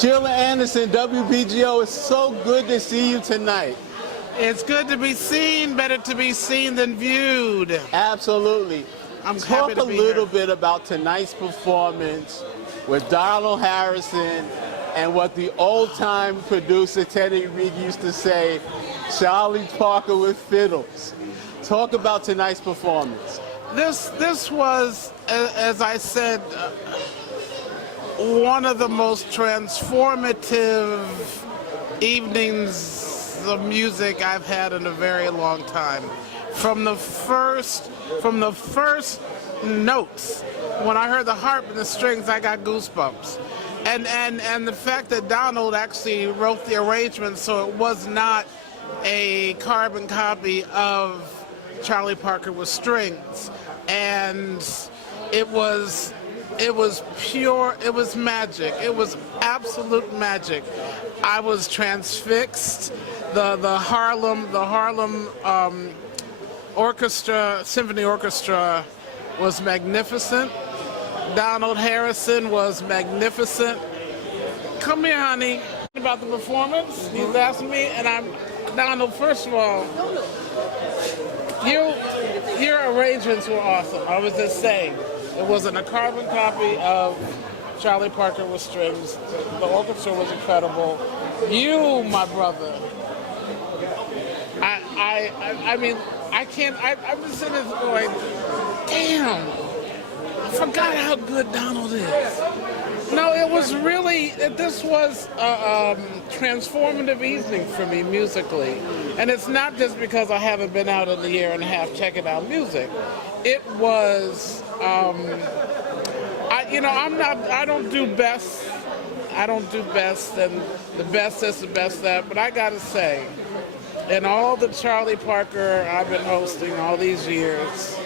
Shelia Anderson, WBGO, it's so good to see you tonight. It's good to be seen, better to be seen than viewed. Absolutely. Talk a little bit about tonight's performance with Donald Harrison and what the old-time producer Teddy Reed used to say, Charlie Parker with fiddles. Talk about tonight's performance. This was, as I said, one of the most transformative evenings of music I've had in a very long time. From the first notes, when I heard the harp and the strings, I got goosebumps. And the fact that Donald actually wrote the arrangement, so it was not a carbon copy of Charlie Parker with strings, and it was pure, it was magic. It was absolute magic. I was transfixed. The Harlem Symphony Orchestra was magnificent. Donald Harrison was magnificent. Come here, honey. About the performance, he's asking me, and Donald, first of all, your arrangements were awesome. I was just saying. It wasn't a carbon copy of Charlie Parker with strings. The orchestra was incredible. You, my brother. I mean, I can't. I'm just sitting there going, damn! I forgot how good Donald is. No, it was really. This was a transformative evening for me musically, and it's not just because I haven't been out in the year and a half checking out music. It was. I don't do best. I don't do best, and the best this, the best that. But I gotta say, in all the Charlie Parker I've been hosting all these years,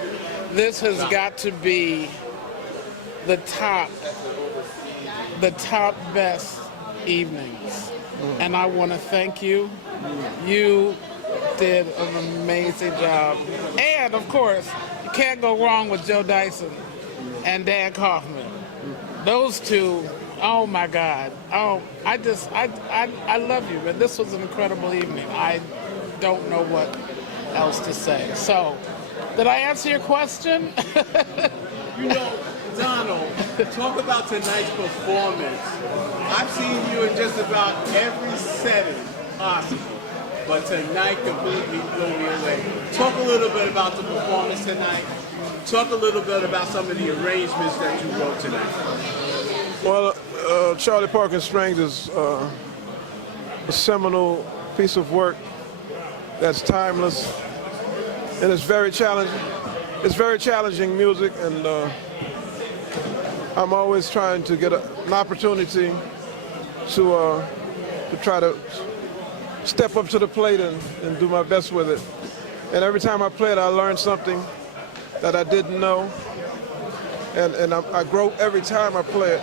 this has got to be the top best evenings. And I want to thank you. You did an amazing job. And of course, you can't go wrong with Joe Dyson and Dan Kaufman. Those two, oh my God. Oh, I love you, man. This was an incredible evening. I don't know what else to say. So, did I answer your question? Donald, talk about tonight's performance. I've seen you in just about every setting possible, but tonight completely blew me away. Talk a little bit about the performance tonight. Talk a little bit about some of the arrangements that you wrote tonight. Well, Charlie Parker Strings is a seminal piece of work that's timeless, and it's very challenging. It's very challenging music, and I'm always trying to get an opportunity to try to step up to the plate and do my best with it. And every time I play it, I learn something that I didn't know. And I grow every time I play it.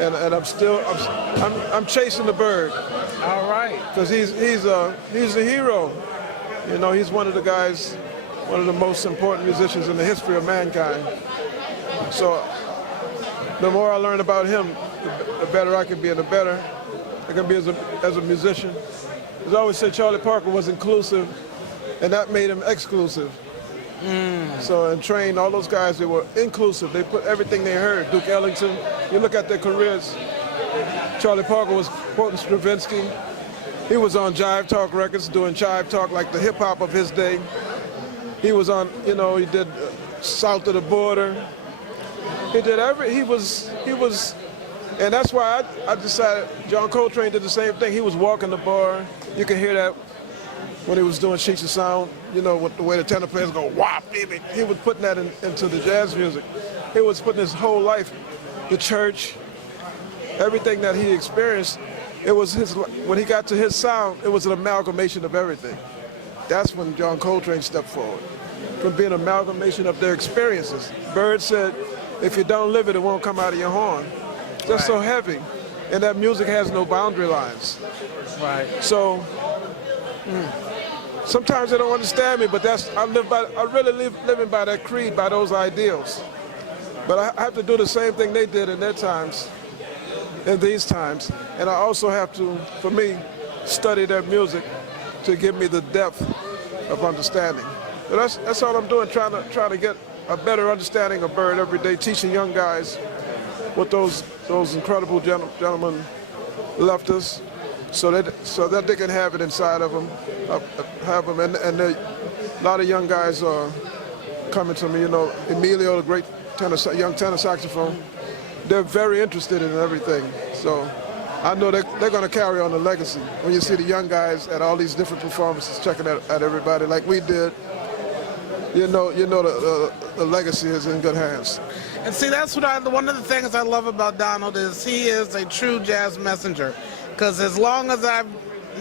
And I'm chasing the bird. All right. Because he's a hero. You know, he's one of the guys, one of the most important musicians in the history of mankind. So the more I learn about him, the better I can be, and the better I can be as a musician. As I always said, Charlie Parker was inclusive, and that made him exclusive. So and trained all those guys, they were inclusive. They put everything they heard. Duke Ellington, you look at their careers, Charlie Parker was quoting Stravinsky. He was on Jive Talk records, doing Jive Talk like the hip hop of his day. He was on, you know, he did South of the Border. He did he was, and that's why I decided, John Coltrane did the same thing. He was walking the bar. You can hear that when he was doing Sheets of Sound, you know, with the way the tenor players go, wah, baby. He was putting that into the jazz music. He was putting his whole life, the church, everything that he experienced, it was when he got to his sound, it was an amalgamation of everything. That's when John Coltrane stepped forward, from being an amalgamation of their experiences. Bird said, if you don't live it, it won't come out of your horn. That's so heavy, and that music has no boundary lines. Right. So, sometimes they don't understand me, but I really living by that creed, by those ideals. But I have to do the same thing they did in their times, in these times. And I also have to, for me, study their music to give me the depth of understanding. But that's all I'm doing, trying to get a better understanding of Bird every day, teaching young guys what those incredible gentlemen left us, so that they can have it inside of them, and a lot of young guys are coming to me. You know, Emilio, the great young tenor saxophone, they're very interested in everything. So I know they're going to carry on the legacy. When you see the young guys at all these different performances, checking at everybody like we did, you know the legacy is in good hands. And see, that's one of the things I love about Donald is he is a true jazz messenger. Because as long as I've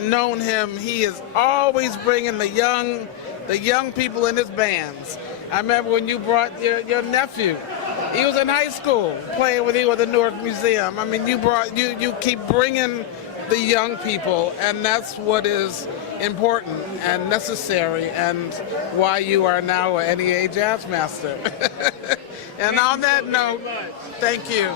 known him, he is always bringing the young people in his bands. I remember when you brought your nephew. He was in high school playing with you at the Newark Museum. I mean, you keep bringing the young people, and that's what is important and necessary, and why you are now a NEA Jazz Master. And on that note, thank you.